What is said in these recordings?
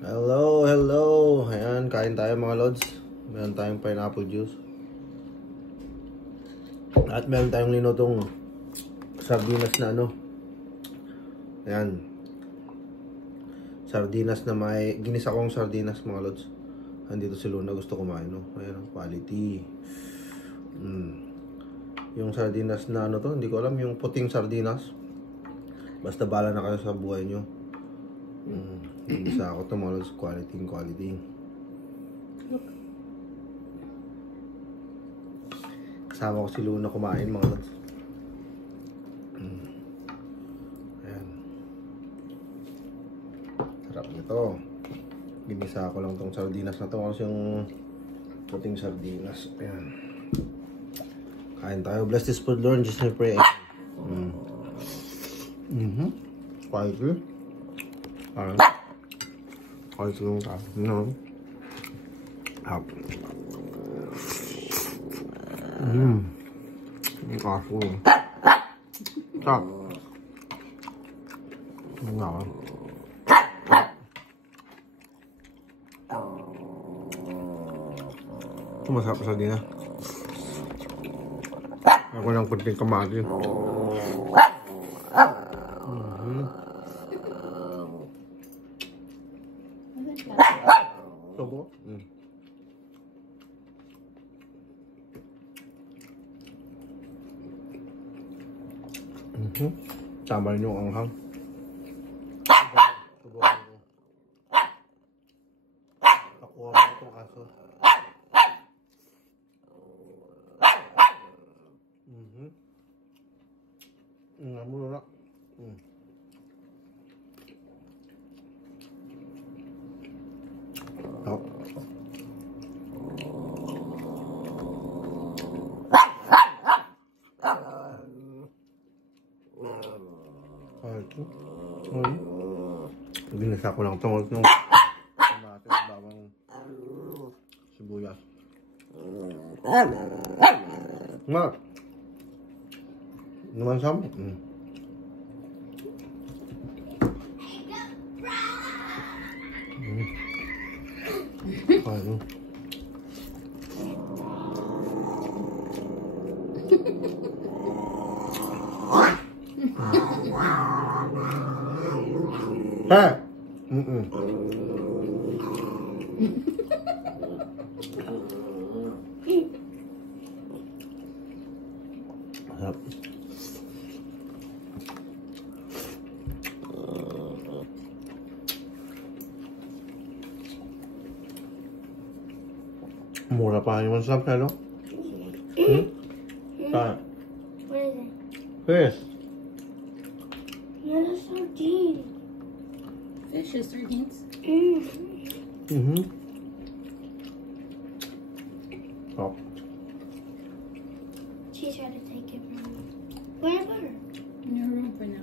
Hello, hello. Ayan, kain tayo mga lods. Meron tayong pineapple juice. At meron tayong linutong sardinas na ano. Ayan. Sardinas na may ginisa kong sardinas mga lods. Andito si Luna, gusto kumain, no? Ayan, quality. Yung sardinas na ano to, hindi ko alam, yung puting sardinas. Basta bala na kayo sa buhay nyo. Ginisa ako to mga lods, quality. Kasama ko si Luna kumain mga lods. Ayan. Sarap nito. Ginisa ko lang tong sardinas na to kasi yung puting sardinas. Ayan. Kain tayo. Bless this food, Lord. Just pray. Quality. Quality yung tayo. No. Hap. Ang kaso. Sarap. Ang nga. Ito masarap sa sardinas. Ako ng kunting kamatis. Sobo. Tama rin yung anghang. Subukan ko. Nakuha ko ito kaso. Mura. Oh. Ito. Ginasa ko lang ito. Kamatis, bawang, sibuyas. Nga. Naman sama. Ano? Ha? Sarap. Mura pa yung masarap na, no? Saan? What is it? Fish. Not a sardine. Fish is sardines. Oh. She tried to take it from me. Where's butter? In your room for now.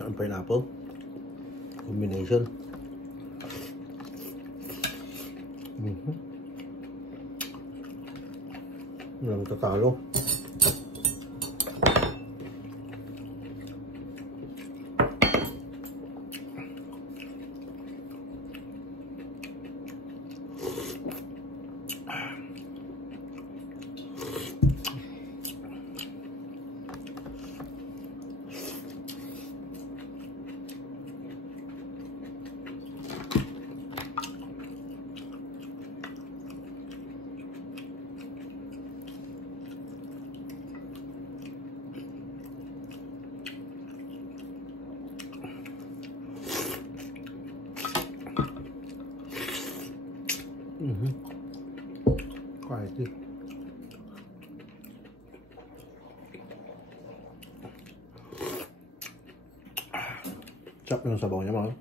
Ang pineapple combination. Walang tatalo. Quality. Sarap yung sabaw niya mga.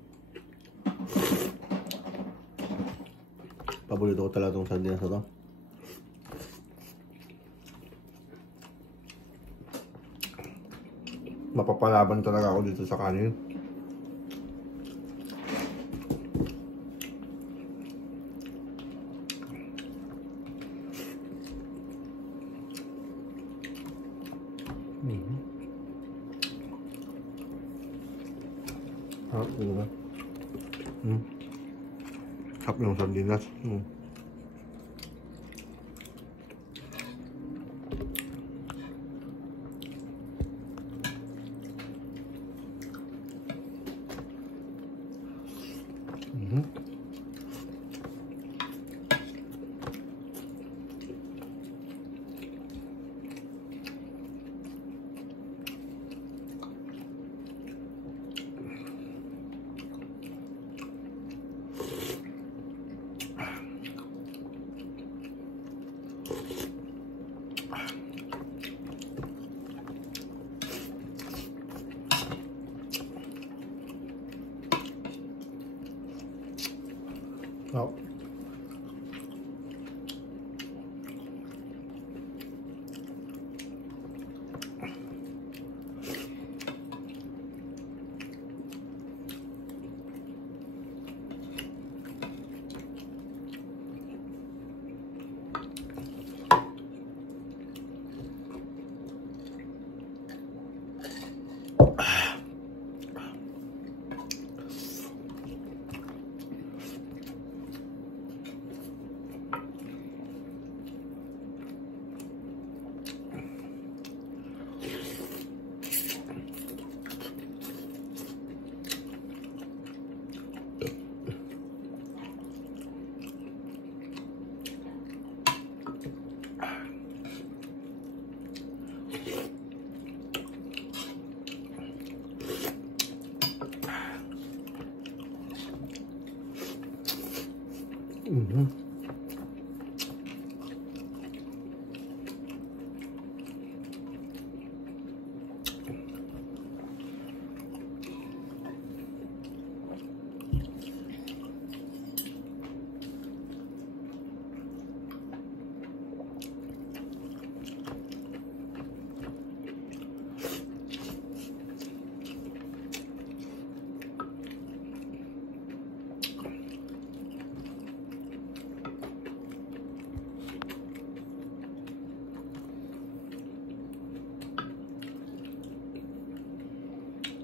Paborito ko talaga itong sardinas na to. Mapapalaban talaga ako dito sa kanin. Sarap diba? Sarap yung sardinas. Oh.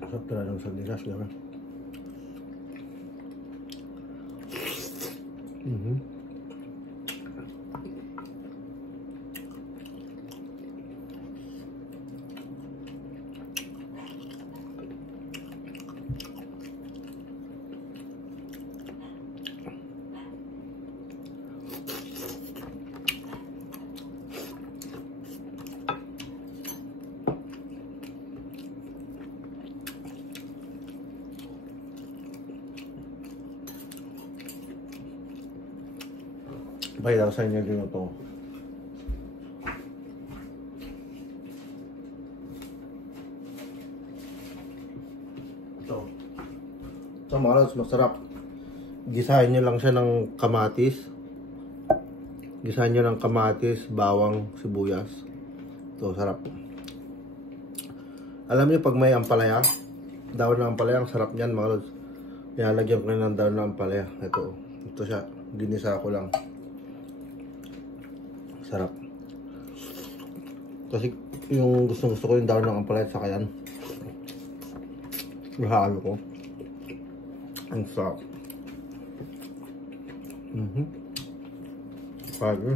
Sarap talaga ng sardinas, gano'n. Bayar sa inyo din ito. Ito. Ito mga lods, masarap. Gisahin nyo lang siya ng kamatis. Gisahin nyo ng kamatis, bawang, sibuyas. Ito, sarap. Alam niyo pag may ampalaya, daon ng ampalaya, ang sarap niyan mga lods. Nilalagyan ko na ng daon ng ampalaya. Ito siya. Ginisa ko lang. Sarap. Kasi yung gusto ko yung daon ng ampalaya at saka yan. Ihalo ko. Ang sarap. Pagi.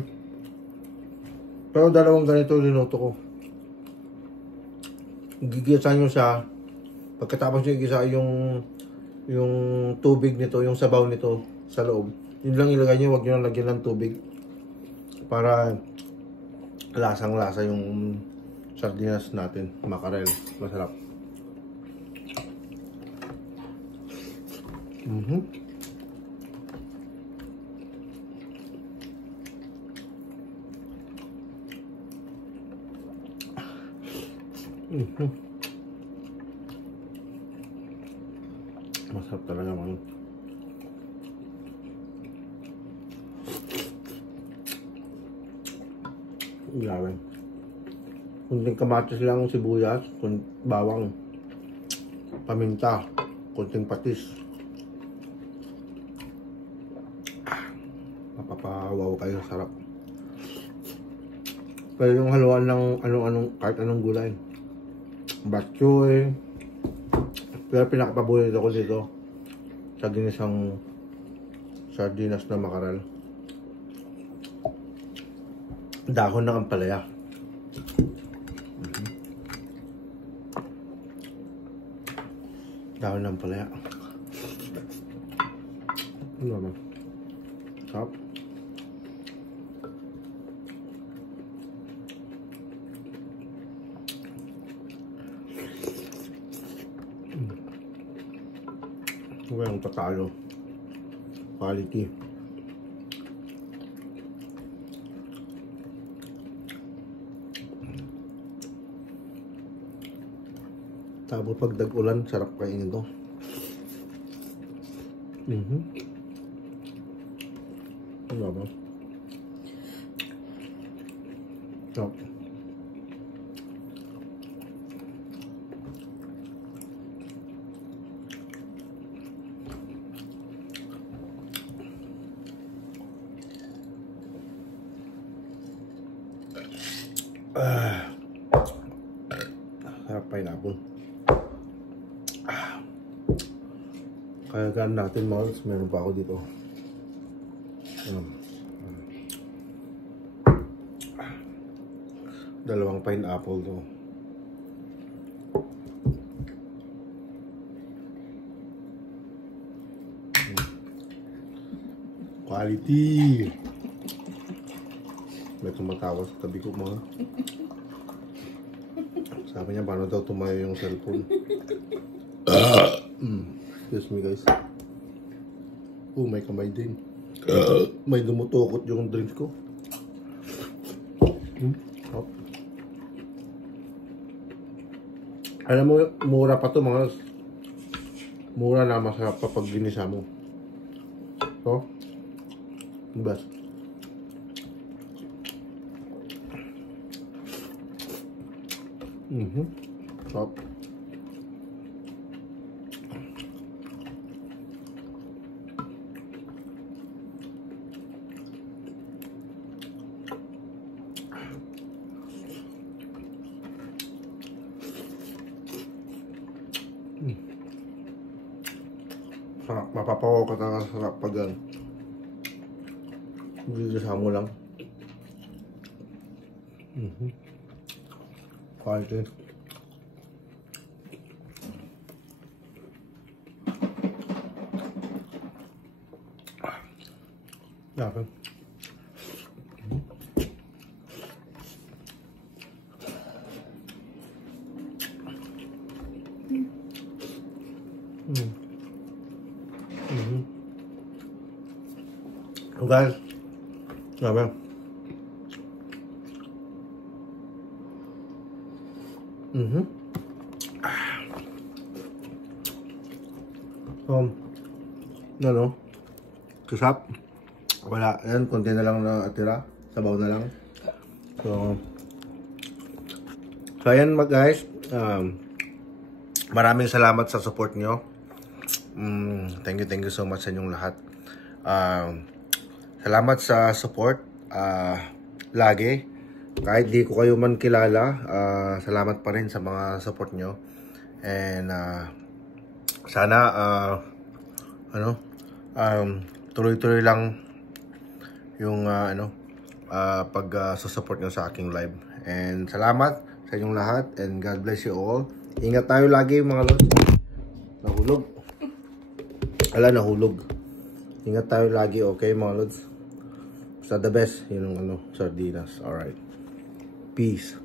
Pero dalawang ganito linuto ko. Gigisa nyo siya. Pagkatapos nyo igisa yung tubig nito, yung sabaw nito sa loob. Yun lang ilagay nyo, huwag nyo lang lagyan ng tubig. Para lasang-lasa yung sardinas natin, makarel. Masarap. Masarap talaga man. Grabe. Kunting kamatis lang, sibuyas, bawang, paminta, kunting patis. Mapapawaw kayo, sarap. Pero yung haluan ng kahit anong gulay. Batchoy, Pero pinakapaborito ko dito sa ginisang sardinas na makaral. Dahon ng ampalaya. Dahon ng ampalaya. Ano naman? Sarap. Walang tatalo. Quality. Tapos pag dag-ulan, sarap kainin ito. Ano ba? Sarap. Sarap pineapple. Kaya gaan natin mga lods, meron pa ako dito. Dalawang pineapple to. Quality. May tumatawa sa tabi ko mga. Sabi niya, paano daw tumayo yung cellphone? Excuse me guys. Oh, may kamay din. May dumutukot yung drink ko. Oh. Alam mo, mura pa to mga. Mura na, masarap pa pag ginisa mo. So, best. Top. Sarap, mapapaw ka na sarap pag gigisa mo lang. Quality. Yakin. Guys, sabi. Ano? Kasap. Wala. Ayan, konti na lang na atira. Sabaw na lang. So ayan guys. Maraming salamat sa support nyo. Thank you so much sa inyong lahat. Salamat sa support. Lagi. Kahit di ko kayo man kilala, salamat pa rin sa mga support nyo. And sana tuloy-tuloy lang yung pag-support nyo sa aking live. And salamat sa inyong lahat and God bless you all. Ingat tayo lagi mga lods. Nahulog. Nahulog. Ingat tayo lagi, okay mga lods. Basta the best, yun ang sardinas. Alright. Peace.